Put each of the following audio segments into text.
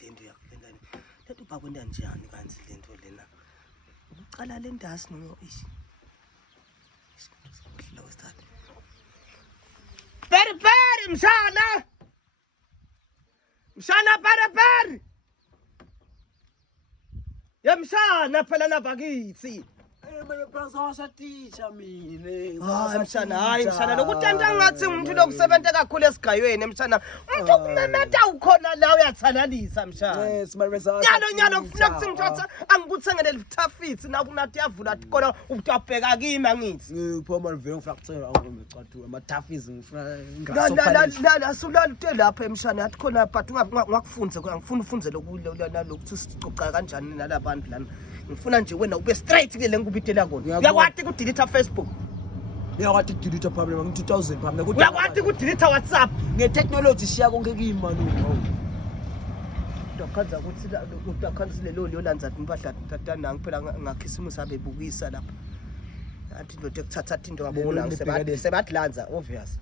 lento yakulendani lento bakwenda njani kanzi lento lena uqala le ndasi no Peri mshana peri ya mshana phela lapha kithi mshana lokutanda ngathi umuntu lokusebenza kakhulu esigayweni mshana umuntu kumemeta ukhona la uyathalalisa mshana nyalo kufuna kuthi ngithatha angikuthengele litafiti nakunathi yavula khona ubabheka kimi angithi ngiphoma livele ngifuna kucela awungicathuwe amatafisi ngifuna la sulale lapha emshana yathi khona but ngakufunze ngifuna ufunze lokhu sicoca kanjani nalabantu lana ngifuna nje wena ube straight ke lengubitela kona uyakwati ku delete Facebook uyakwati ku delete problem ngi 2000 phambi ukuthi uyakwati ku delete WhatsApp ngetechnology siya konke kimi manje ndakhanza ukuthi utakhanzile lo yolanza impahla tatana ngiphela ngakhisimusa bebukisa lapha athi ndothi ekuthatha into yabona sebathi lanza obvious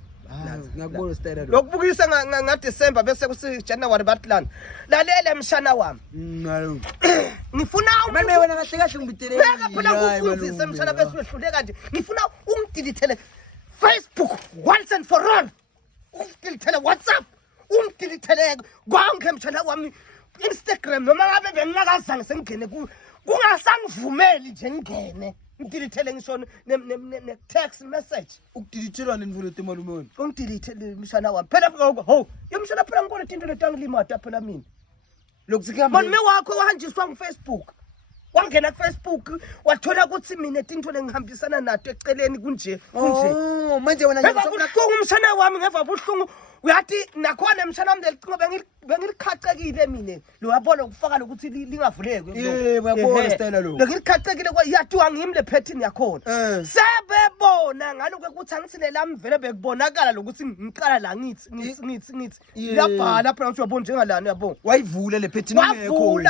ngiyakubona style lokubukisa ngaDecember bese kusi January bathlan lalela mshana wami ngifuna manje wena kahle kahle ngibitele ngeke phela kufundzise mshana bese wehluleka nje ngifuna ungidilithele Facebook once and for all ungidilithele WhatsApp ungidilithele konke mshana wami Instagram noma ngabe bengingakazange sengene kungasangivumeli nje ngene ngidilithele ngisho ne text message ukudilithelwa nenivulo temalume wena ungidilithele mshana wami phela yomshana phela ngikona into letangilimata phela mina lokusikamba manje wakho wahanjiswa ngeFacebook wangena kuFacebook wathola ukuthi mina into lengihambisana nato eceleni kunje manje wena ngiyabona umshana wami ngeva buhlungu uyathi nakhona emshana wami lelicingo bengilikhacekile mina lo yabona ukufaka lokuthi lingavuleki bayabona style lo ngilikhacekile yathiwa ngimi le pattern yakhona sebebona ngaloku ukuthi angithile lami vele bekubonakala lokuthi ngiqala la ngithi ngiyabhala phela ukuthi uyabona njengalana uyabona wayivule le pattern ngekho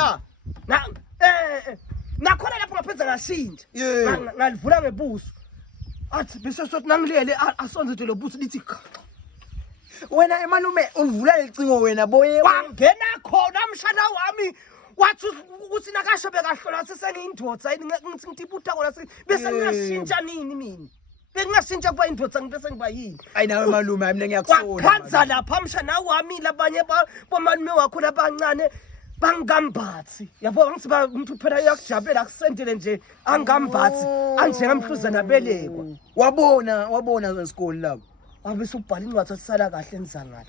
nakhona lapho ngaphenza ngashintsha ngalivula ngebuso athi bese sothi nangilele asonze nje lo buso lithi wena emalume ulivula lecingo wena boye wangena khona mshana wami wathi ukuthi nakasho bekahlola sesengiyindodza ngithi ngitibutha kona bese ngingashintsha nini mina bengingashintsha kuba indodza ngibese ngiba yini ayi nawe malume mina ngiyakufona wakhanza lapha mshana wami labanye bomalume wakho labancane bangambathi yabo ngithi umuntu phela yakujabulela akusendele nje angambathi anjengamhluzana belekwa wabona esikole lapho abese ubhala incwadi sisala kahle enzangala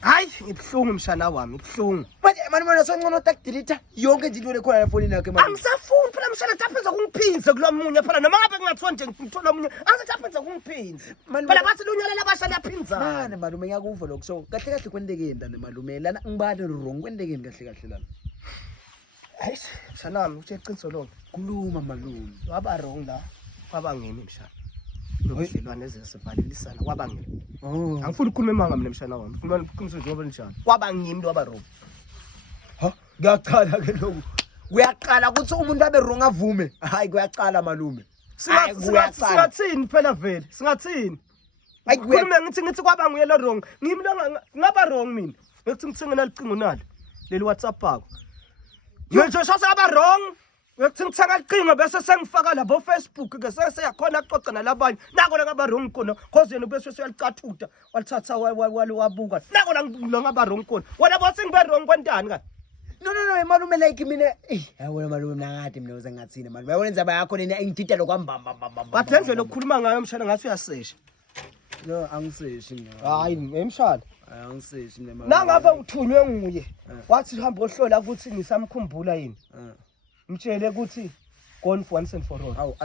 hayi ibhlungu mshana wami ibhlungu manje manje songcono takudelete yonke into lekhona efonini yakhe manje angisafuni phela mshana taphenza kungiphinze kulomunye phela noma ngabe ngingathiwa nje ngithola omunye angisaphenza kungiphinze phela bathi lunyala labasha laphinza manje malume ngiyakuva lokho so kahle kahle kwendekeni ndane malume lana ngibale wrong kwendekeni kahle kahle lana hayi mshana wami uthi eqiniso lo kuluma malume waba wrong la kwaba ngimi mshana Nobudlelwane ezesivalelisana kwaba ngimi. Angifuni ukukhuluma emanga mina mshana wami. Ngifuna ukuqiniso njengoba njalo. Kwaba ngimi waba wrong. Ha, ngiyaqala ke lokho. Kuyaqala ukuthi umuntu abe wrong avume. Hayi kuyaqala malume. Singathini phela vele? Singathini? Hayi kukhuluma ngithi kwaba nguye lo wrong. Ngimi lo ngaba wrong mina. Ngithi ngithengena licingo nalo. Leli WhatsApp yakho. Ngisho sasaba wrong. Uyathi ngithenga licingo bese sengifaka labo Facebook ke seyakhona axoxa nalabanye nako ngaba wrong khona cause yena bese uyalicathuda walithatha wabuka nako la ngaba wrong khona wena bothi ngibe wrong kwentani ka no malume like mina yabona malume ngakade mina uzengathini malume yabona inzaba yakho lena engidida lokwambamba but le ndlela okukhuluma ngayo mshana ngathi uyasesha no angiseshi mina hayi emshana angiseshi mina nangabe uthunywe nguye wathi uhamba ohlola ukuthi ngisamkhumbula yini mtshele ukuthi gone once and for all awu